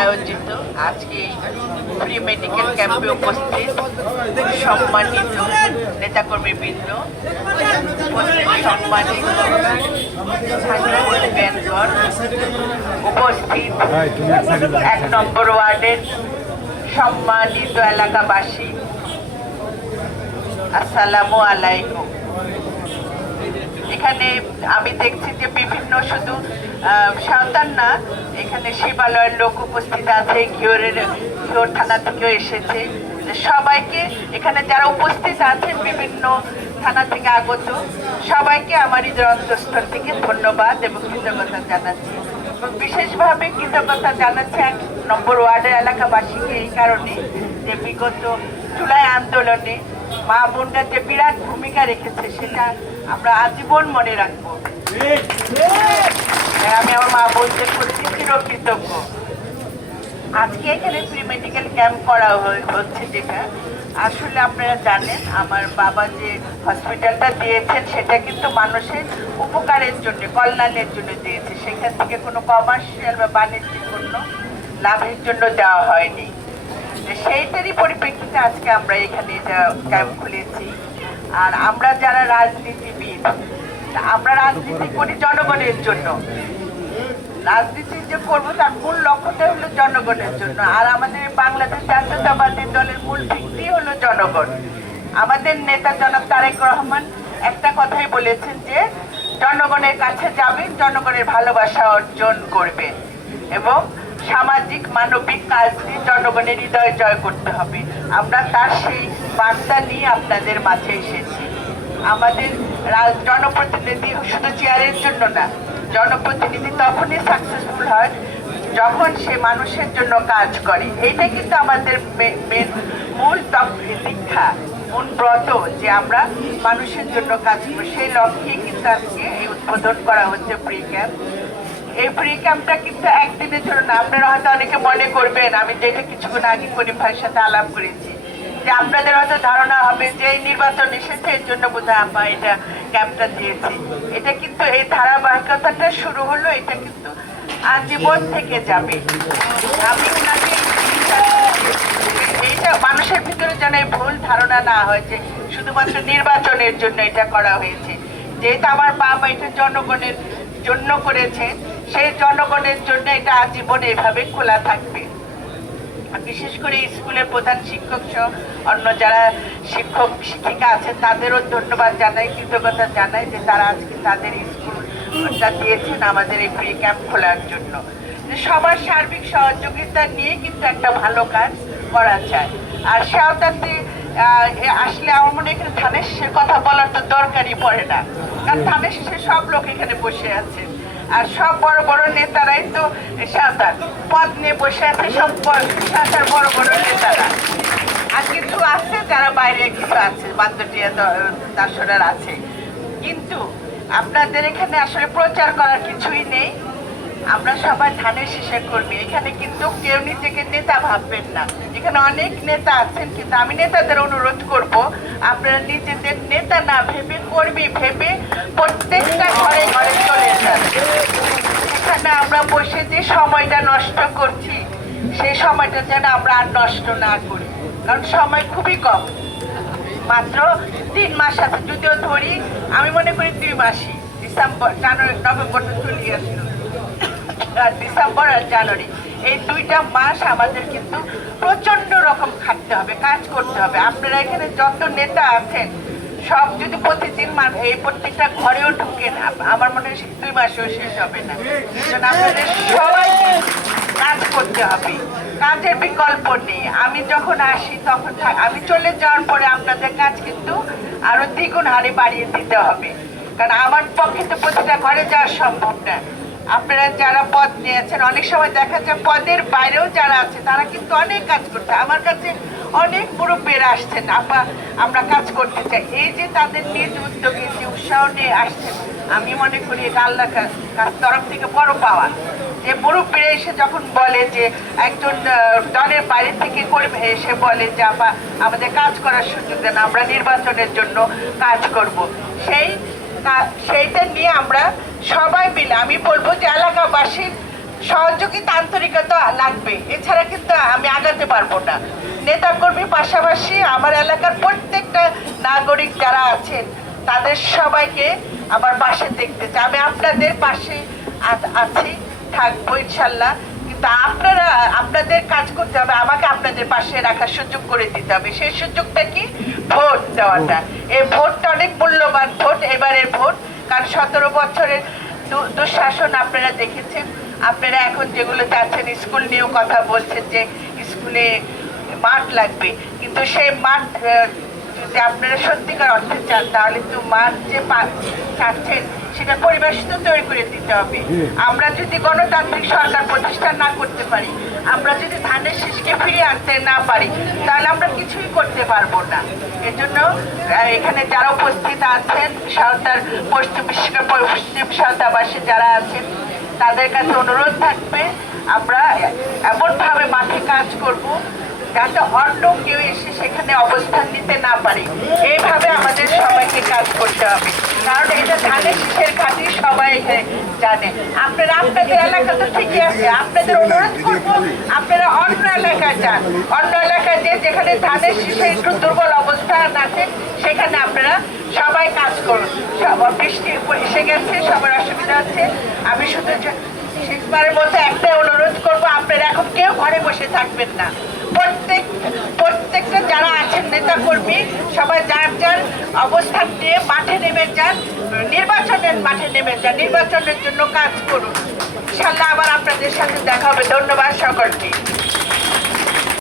আয়োজিত আজকে free medical ক্যাম্পে উপস্থিত সম্মানিত নেতাকর্মীবৃন্দ, উপস্থিত সম্মানিত উপস্থিত 1 নম্বর ওয়ার্ডের সম্মানিত এলাকাবাসী, আসসালামু আলাইকুম। এখানে আমি দেখছি যে বিভিন্ন শুধু সন্তান না, এখানে শিবালয়ের লোক উপস্থিত আছে, ঘিওর থানা থেকেও এসেছে। সবাইকে এখানে যারা উপস্থিত আছেন বিভিন্ন থানা থেকে আগত সবাইকে আমার হৃদয়ের অন্তঃস্থল থেকে ধন্যবাদ এবং কৃতজ্ঞতা জানাচ্ছি। এবং বিশেষভাবে কৃতজ্ঞতা জানাচ্ছি 1 নম্বর ওয়ার্ডের এলাকাবাসীকে এই কারণে যে বিগত জুলাই আন্দোলনে মা বোনরা যে বিরাট ভূমিকা রেখেছে সেটা আমরা আজীবন মনে রাখবো। আমি আমার মা বোনদের প্রতি চিরকৃতজ্ঞ। আজকে এখানে প্রি মেডিকেল ক্যাম্প করা হচ্ছে, যেটা আসলে আপনারা জানেন আমার বাবা যে হসপিটালটা দিয়েছেন সেটা কিন্তু মানুষের উপকারের জন্য, কল্যাণের জন্য দিয়েছে। সেখান থেকে কোনো কমার্শিয়াল বা বাণিজ্যিক কোনো লাভের জন্য দেওয়া হয়নি। সেইটারই পরিপ্রেক্ষিতে আজকে আমরা এখানে ক্যাম্প খুলেছি। আর আমরা যারা রাজনীতিবিদ, আমরা রাজনীতি করি জনগণের জন্য। রাজনীতি যে করবো তার মূল লক্ষ্যটা হলো জনগণের জন্য। আর আমাদের বাংলাদেশ জাতীয়তাবাদী দলের মূল ভিত্তি হলো জনগণ। আমাদের নেতা জনাব তারেক রহমান একটা কথাই বলেছেন যে জনগণের কাছে যাবেন, জনগণের ভালোবাসা অর্জন করবেন এবং সামাজিক মানবিক কাজ দিয়ে জনগণের হৃদয় জয় করতে হবে। আমরা তার সেই বার্তা নিয়ে আপনাদের মাঝে এসেছি। আমাদের জনপ্রতিনিধি শুধু চেয়ারের জন্য না, জনপ্রতিনিধি তখনই সাকসেসফুল হয় যখন সে মানুষের জন্য কাজ করে। এইটা কিন্তু আমাদের মূল দীক্ষা, মূল ব্রত যে আমরা মানুষের জন্য কাজ করি। সেই লক্ষ্যেই কিন্তু আজকে এই উদ্বোধন করা হচ্ছে প্রি ক্যাম্প। এই প্রি ক্যাম্পটা কিন্তু একদিনের জন্য না। আপনারা হয়তো অনেকে মনে করবেন, আমি যেটা কিছুক্ষণ আগে করিম ভাইয়ের সাথে আলাপ করেছি, যে আপনাদের হয়তো ধারণা হবে যে এই নির্বাচন এসেছে এর জন্য বোধহয় আমরা এটা ক্যাম্পটা দিয়েছি। এটা কিন্তু এই ধারাবাহিকতাটা শুরু হলো, এটা কিন্তু আজীবন থেকে যাবে। আমি এইটা মানুষের ভিতরে যেন এই ভুল ধারণা না হয় যে শুধুমাত্র নির্বাচনের জন্য এটা করা হয়েছে। যেহেতু আমার বাবা এটা জনগণের জন্য করেছে, সেই জনগণের জন্য এটা আজীবন এভাবে খোলা থাকবে। বিশেষ করে স্কুলের প্রধান শিক্ষক সহ অন্য যারা শিক্ষক শিক্ষিকা আছেন তাদেরও ধন্যবাদ জানাই, কৃতজ্ঞতা জানাই যে তারা আজকে তাদের স্কুলটা দিয়েছেন আমাদের এই প্রি ক্যাম্প খোলার জন্য। সবার সার্বিক সহযোগিতা নিয়ে কিন্তু একটা ভালো কাজ করা যায়। আর সেওতাতে আসলে আমার মনে হয় এখানে থানের শেষের কথা বলার তো দরকারই পড়ে না, কারণ থানের শেষে সব লোক এখানে বসে আছে। আর সব বড় বড় নেতারাই তো সাঁতার পদ নিয়ে বসে আছে, সব সাঁতার বড় বড় নেতারা। আর কিছু আছে যারা বাইরে কিছু আছে, বাদ্যটিয়া দাসরার আছে। কিন্তু আপনাদের এখানে আসলে প্রচার করার কিছুই নেই। আমরা সবাই ধানের শীষের কর্মী। এখানে কিন্তু কেউ নিজেকে নেতা ভাববেন না। এখানে অনেক নেতা আছেন, কিন্তু আমি নেতাদের অনুরোধ করব আপনারা নিজেদের নেতা না ভেবে কর্মী ভেবে প্রত্যেকটা ঘরে ঘরে চলে যান। এখানে আমরা বসে যে সময়টা নষ্ট করছি সেই সময়টা যেন আমরা আর নষ্ট না করি, কারণ সময় খুবই কম, মাত্র 3 মাস আছে। যদিও ধরি আমি মনে করি 2 মাসই, ডিসেম্বর জানুয়ারি নভেম্বর তো চলে আসলো, ডিসেম্বর আর জানুয়ারি এই 2টা মাস আমাদের কিন্তু প্রচন্ড রকম খাটতে হবে, কাজ করতে হবে। আপনারা এখানে যত নেতা আছেন সব যদি প্রতিদিন এই প্রত্যেকটা ঘরেও ঢুকেন, আমার মনে হয় 2 মাসেও শেষ হবে না। আপনাদের সবাইকে কাজ করতে হবে, কাজের বিকল্প নেই। আমি যখন আসি তখন আমি চলে যাওয়ার পরে আপনাদের কাজ কিন্তু আরো দ্বিগুণ হারে বাড়িয়ে দিতে হবে, কারণ আমার পক্ষে তো প্রতিটা ঘরে যাওয়া সম্ভব না। আপনারা যারা পদ নিয়েছেন, অনেক সময় দেখা যায় পদের বাইরেও যারা আছে তারা কিন্তু অনেক কাজ করছে। আমার কাছে অনেক মুরব্বীরা আসছেন, আমরা কাজ করতে চাই। এই যে তাদের নিজ উদ্যোগে যে উৎসাহ নিয়ে আসছেন, আমি মনে করি এটা আল্লাহ তরফ থেকে বড় পাওয়া। যে মুরব্বীরা এসে যখন বলে যে একজন দলের বাইরে থেকে করবে, এসে বলে যে আমাদের কাজ করার সুযোগ দেন, আমরা নির্বাচনের জন্য কাজ করব, সেইটা নিয়ে আমরা সবাই মিলে, আমি বলবো যে এলাকাবাসীর সহযোগিতা আন্তরিকতা লাগবে, এছাড়া কিন্তু আমি আগাতে পারবো না। নেতাকর্মী পাশাপাশি আমার এলাকার প্রত্যেকটা নাগরিক যারা আছেন তাদের সবাইকে আমার পাশে দেখতে চাই। আমি আপনাদের পাশে আছি, থাকবো ইনশাল্লাহ। কিন্তু আপনারা আপনাদের কাজ করতে হবে, আমাকে আপনাদের পাশে রাখার সুযোগ করে দিতে হবে। সেই সুযোগটা কি? ভোট দেওয়াটা। এই ভোটটা অনেক মূল্যবান ভোট, এবারের ভোট। কারণ 17 বছরের দুঃশাসন আপনারা দেখেছেন। আপনারা এখন যেগুলো চাচ্ছেন, স্কুল নিয়েও কথা বলছেন যে স্কুলে মাঠ লাগবে, কিন্তু সেই মাঠ যদি আপনারা সত্যিকার অর্থে চান তাহলে তো মাঠ যে চাচ্ছেন সেটা পরিবেশ তো তৈরি করে দিতে হবে। আমরা যদি গণতান্ত্রিক সরকার প্রতিষ্ঠা না করতে পারি, আমরা যদি ধানের শীষকে ফিরিয়ে আনতে না পারি, তাহলে আমরা কিছুই করতে পারবো না। এজন্য এখানে যারা উপস্থিত আছেন, সাঁওতাল পশ্চিম সাঁওতালবাসী যারা আছেন, তাদের কাছে অনুরোধ থাকবে আমরা এমনভাবে মাঠে কাজ করব যাতে অন্য কেউ এসে সেখানে অবস্থান নিতে না পারে। এইভাবে আমাদের সবাইকে কাজ করতে হবে, কারণ এটা ধানের শীষের ঘাঁটি সবাই জানে। আপনারা আপনাদের এলাকা তো ঠিকই আছে, আপনাদের অনুরোধ করবো আপনারা অন্য এলাকায় যান। অন্য এলাকায় যে যেখানে ধানের শীষের একটু দুর্বল অবস্থান আছে সেখানে আপনারা সবাই কাজ করুন। বৃষ্টি এসে গেছে, সবার অসুবিধা আছে। আমি শুধু শেষবারের মধ্যে একটাই অনুরোধ করবো, আপনারা এখন কেউ ঘরে বসে থাকবেন না। প্রত্যেকটা যারা আছেন নেতা কর্মী সবাই যার যার অবস্থান নিয়ে মাঠে নেমে যান, নির্বাচনের মাঠে নেমে যান, নির্বাচনের জন্য কাজ করুন। ইনশাল্লাহ আবার আপনাদের সাথে দেখা হবে। ধন্যবাদ সকলকে।